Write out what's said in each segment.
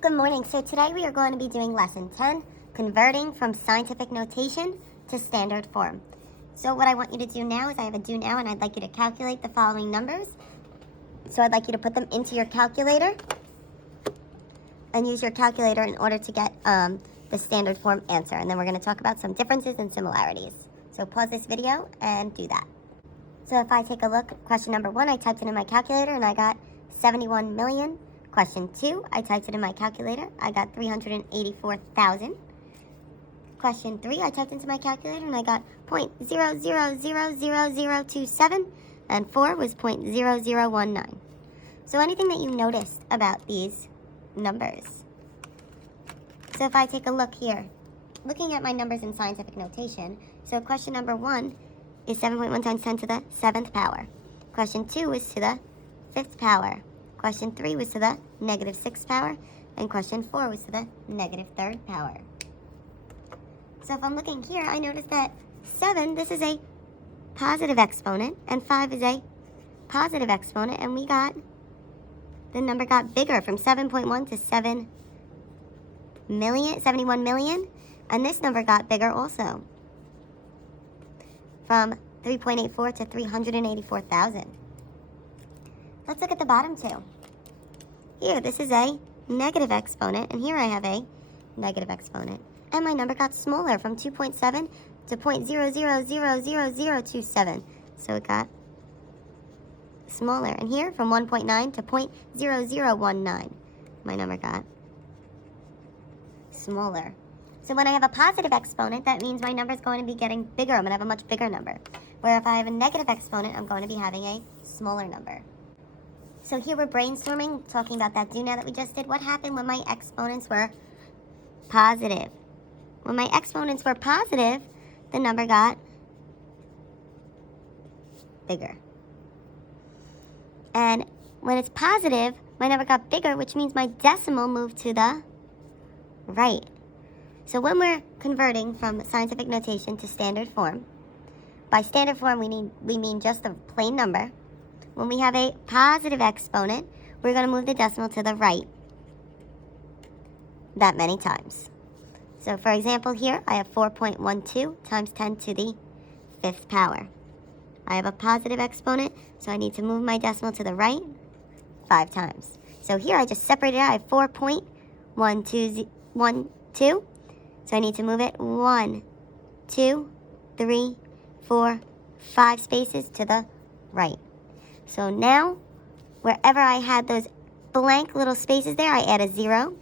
Good morning. So today we are going to be doing lesson 10, converting from scientific notation to standard form. So what I want you to do now is I have a do now and I'd like you to calculate the following numbers. So I'd like you to put them into your calculator and use your calculator in order to get the standard form answer. And then we're going to talk about some differences and similarities. So pause this video and do that. So if I take a look, question number 1, I typed it in my calculator and I got 71 million. Question 2, I typed it in my calculator. I got 384,000. Question 3, I typed into my calculator and I got 0.000027, and 4 was 0.0019. So anything that you noticed about these numbers? So if I take a look here, looking at my numbers in scientific notation, so question number 1 is 7.1 times 10 to the 7th power. Question 2 is to the 5th power. Question 3 was to the negative 6th power, and question 4 was to the negative 3rd power. So if I'm looking here, I notice that 7, this is a positive exponent, and 5 is a positive exponent, and the number got bigger from 7.1 to 71 million, and this number got bigger also, from 3.84 to 384,000. Let's look at the bottom two. Here, this is a negative exponent, and here I have a negative exponent. And my number got smaller from 2.7 to 0.000027. So it got smaller. And here, from 1.9 to 0.0019. My number got smaller. So when I have a positive exponent, that means my number is going to be getting bigger. I'm going to have a much bigger number. Where if I have a negative exponent, I'm going to be having a smaller number. So here we're brainstorming, talking about that do now that we just did. What happened when my exponents were positive? When my exponents were positive, the number got bigger. And when it's positive, my number got bigger, which means my decimal moved to the right. So when we're converting from scientific notation to standard form, by standard form we mean just a plain number. When we have a positive exponent, we're going to move the decimal to the right that many times. So for example here, I have 4.12 times 10 to the 5th power. I have a positive exponent, so I need to move my decimal to the right 5 times. So here I just separated it out. I have 4.1212, so I need to move it 1, 2, 3, 4, 5 spaces to the right. So now, wherever I had those blank little spaces there, I add a 0.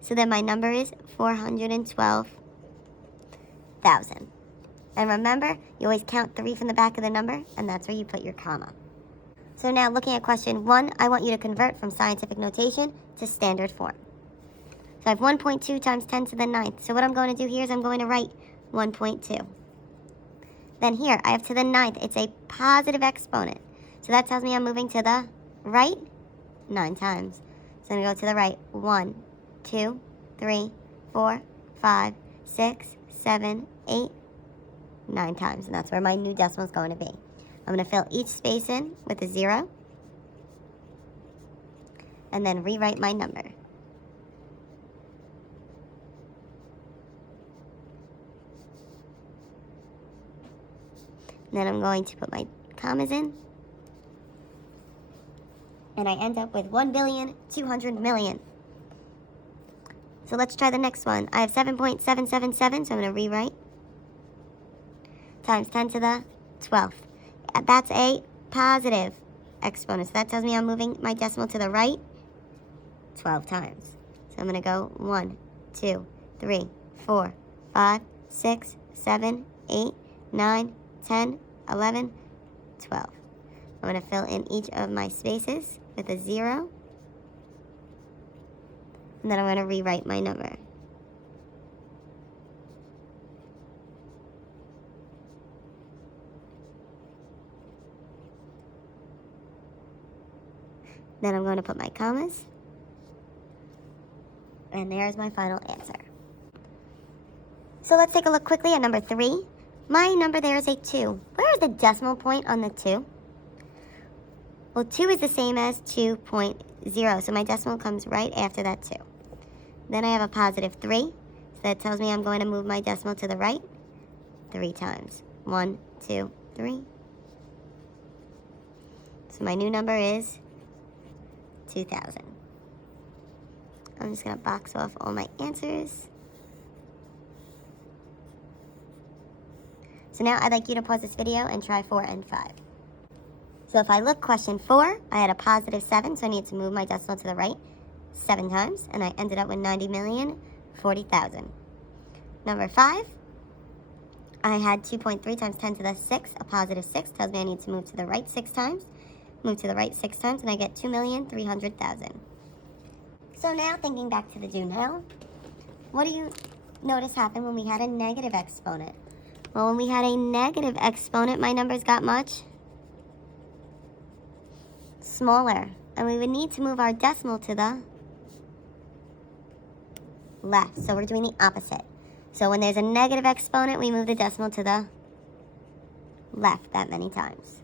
So then my number is 412,000. And remember, you always count 3 from the back of the number, and that's where you put your comma. So now looking at question 1, I want you to convert from scientific notation to standard form. So I have 1.2 times 10 to the 9th. So what I'm going to do here is I'm going to write 1.2. Then here, I have to the 9th. It's a positive exponent. So that tells me I'm moving to the right 9 times. So I'm going to go to the right 1, 2, 3, 4, 5, 6, 7, 8, 9 times. And that's where my new decimal is going to be. I'm going to fill each space in with a 0. And then rewrite my number. And then I'm going to put my commas in. And I end up with 1,200,000,000. So let's try the next one. I have 7.777, so I'm going to rewrite. Times 10 to the 12th. That's a positive exponent. So that tells me I'm moving my decimal to the right 12 times. So I'm going to go 1, 2, 3, 4, 5, 6, 7, 8, 9, 10, 11, 12. I'm going to fill in each of my spaces with a 0. And then I'm going to rewrite my number. Then I'm going to put my commas. And there's my final answer. So let's take a look quickly at number 3. My number there is a 2. Where is the decimal point on the 2? Well, 2 is the same as 2.0, so my decimal comes right after that 2. Then I have a positive 3. So that tells me I'm going to move my decimal to the right 3 times. 1, 2, 3. So my new number is 2,000. I'm just going to box off all my answers. So now I'd like you to pause this video and try 4 and 5. So if I look, question 4, I had a positive 7, so I need to move my decimal to the right 7 times, and I ended up with 90,040,000. Number 5, I had 2.3 times 10 to the 6, a positive 6, tells me I need to move to the right 6 times. Move to the right 6 times, and I get 2,300,000. So now, thinking back to the do now, what do you notice happened when we had a negative exponent? Well, when we had a negative exponent, my numbers got much smaller, and we would need to move our decimal to the left. So we're doing the opposite. So when there's a negative exponent, we move the decimal to the left that many times.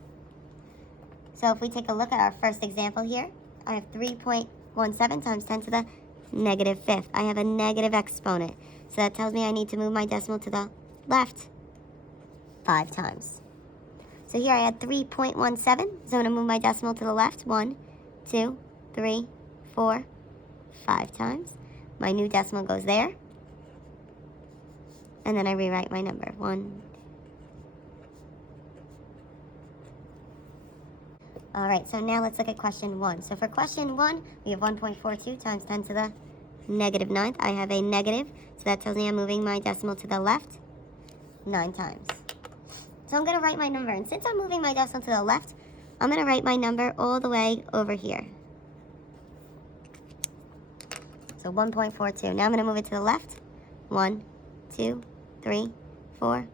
So if we take a look at our first example here, I have 3.17 times 10 to the negative 5th. I have a negative exponent. So that tells me I need to move my decimal to the left 5 times. So here I had 3.17, so I'm going to move my decimal to the left 1, 2, 3, 4, 5 times. My new decimal goes there. And then I rewrite my number. 1. All right, so now let's look at question 1. So for question 1, we have 1.42 times 10 to the negative 9th. I have a negative, so that tells me I'm moving my decimal to the left 9 times. So I'm going to write my number, and since I'm moving my decimal to the left, I'm going to write my number all the way over here. So 1.42. Now I'm going to move it to the left. 1, 2, 3, 4,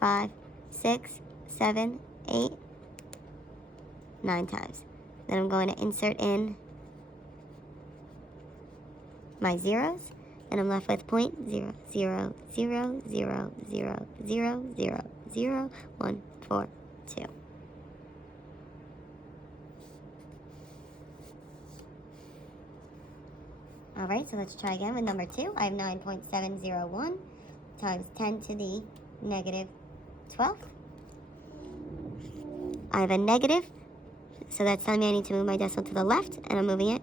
5, 6, 7, 8, 9 times. Then I'm going to insert in my zeros, and I'm left with 0.00000000142. All right, so let's try again with number 2. I have 9.701 times 10 to the negative 12th. I have a negative, so that's telling me I need to move my decimal to the left, and I'm moving it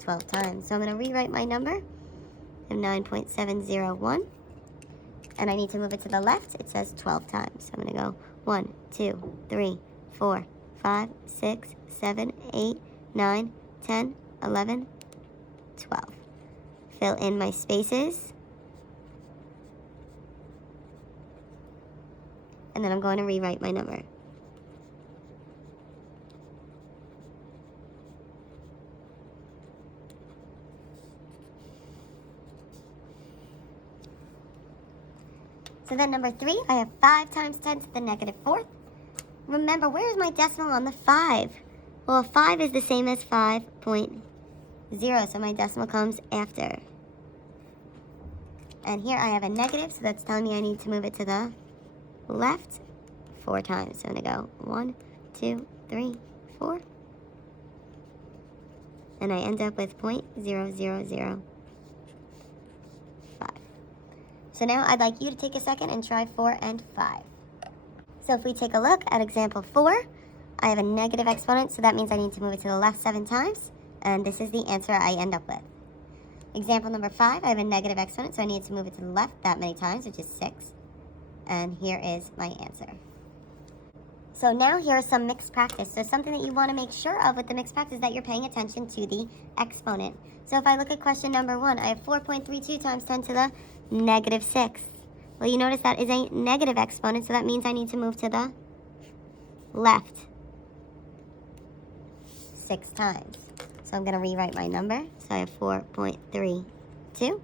12 times. So I'm going to rewrite my number of 9.701, and I need to move it to the left. It says 12 times. So I'm going to go 1, 2, 3, 4, 5, 6, 7, 8, 9, 10, 11, 12. Fill in my spaces. And then I'm going to rewrite my number. So then number 3, I have 5 times 10 to the negative 4th. Remember, where's my decimal on the 5? Well, 5 is the same as 5.0, so my decimal comes after. And here I have a negative, so that's telling me I need to move it to the left 4 times. So I'm going to go 1, 2, 3, 4. And I end up with 0.0005. So now I'd like you to take a second and try 4 and 5. So if we take a look at example 4, I have a negative exponent, so that means I need to move it to the left 7 times. And this is the answer I end up with. Example number 5, I have a negative exponent, so I need to move it to the left that many times, which is 6. And here is my answer. So now here is some mixed practice. So something that you want to make sure of with the mixed practice is that you're paying attention to the exponent. So if I look at question number 1, I have 4.32 times 10 to the negative 6. Well, you notice that is a negative exponent, so that means I need to move to the left 6 times. So I'm going to rewrite my number. So I have 4.32.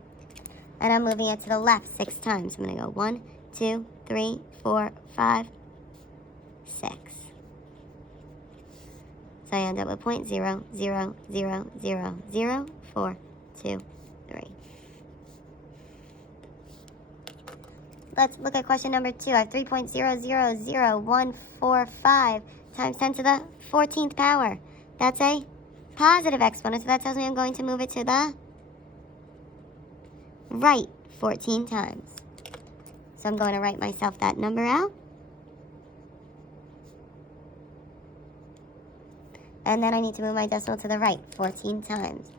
And I'm moving it to the left 6 times. I'm going to go 1, 2, 3, 4, 5, 6. So I end up with 0.0000423. Let's look at question number 2. I have 3.000145 times 10 to the 14th power. That's a positive exponent, so that tells me I'm going to move it to the right 14 times. So I'm going to write myself that number out. And then I need to move my decimal to the right 14 times.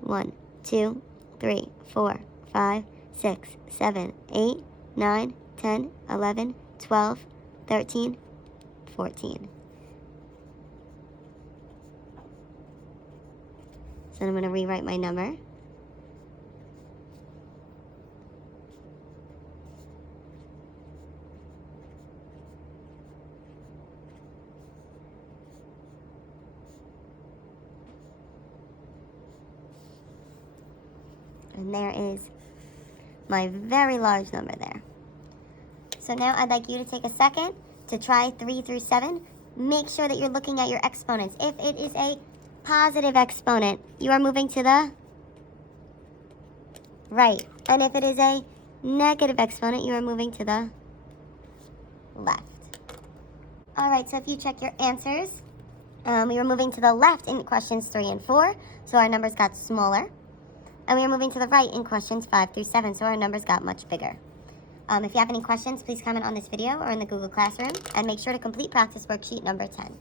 1, 2, 3, 4, 5, 6, 7, 8, 9, 10, 11, 12, 13, 14. So I'm going to rewrite my number. And there is my very large number there. So now I'd like you to take a second to try 3 through 7. Make sure that you're looking at your exponents. If it is a positive exponent, you are moving to the right. And if it is a negative exponent, you are moving to the left. All right, so if you check your answers, we were moving to the left in questions 3 and 4, so our numbers got smaller. And we are moving to the right in questions 5 through 7, so our numbers got much bigger. If you have any questions, please comment on this video or in the Google Classroom, and make sure to complete practice worksheet number 10.